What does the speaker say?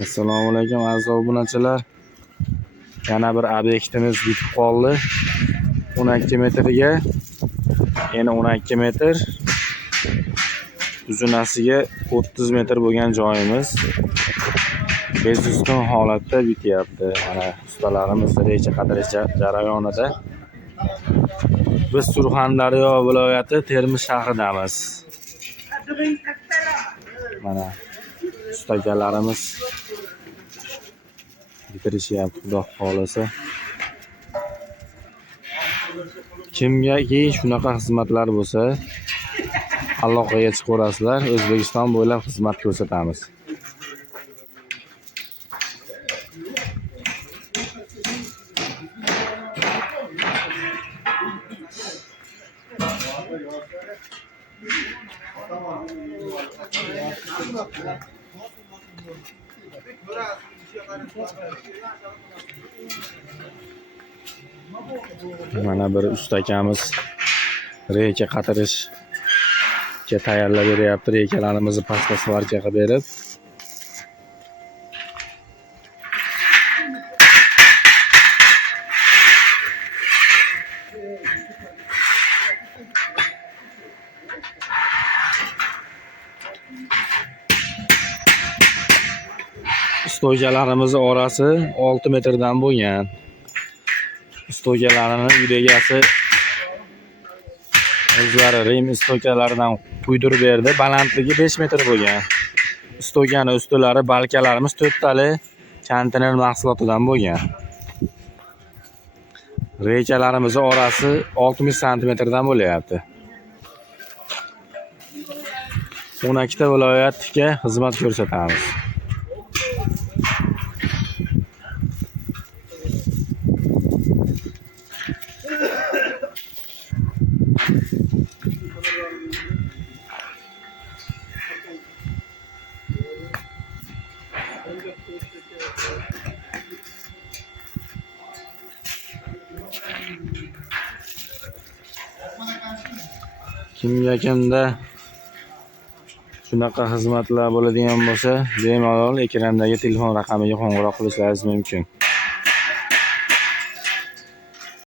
Assalomu alaykum aziz obunachilar. Yana bir obyektimiz bitib qoldi. 12 metrga, yana 12 metr, uzunasiga 30 metr bo'lgan joyimiz bezuston holatda bityapti. Mana ustalarimiz reja qadirish jarayonida. Biz Surxondaryo viloyati Termiz shahridamiz. Mana ustalarimiz bitirishyapti, xudo xolasa. Kimgaki shunaqa xizmatlar bo'lsa, aloqaga chiqaverasizlar. O'zbekiston bo'ylab xizmat ko'rsatamiz. Mana bir ustakamiz reyka qatirishga tayyorlab beryapti. Reykalarimizni pastga svarka qilib berib. Stoykalarimiz orasi 6 metrdan bo'lgan. Stoykalarini uy egasi o'zlari Rim stoykalaridan quydirib berdi. Balandligi 5 metr bo'lgan. Stoykani ustilari balkalarimiz 4 tali konteyner mahsulotidan bo'lgan. Reykalarimiz orasi 60 santimetrdan bo'lyapti. 12 ta viloyatga xizmat ko'rsatamiz. Kimda shunaqa xizmatlar bo'ladigan bo'lsa, bemalol ekrandagi telefon raqamiga qo'ng'iroq qilishingiz mumkin.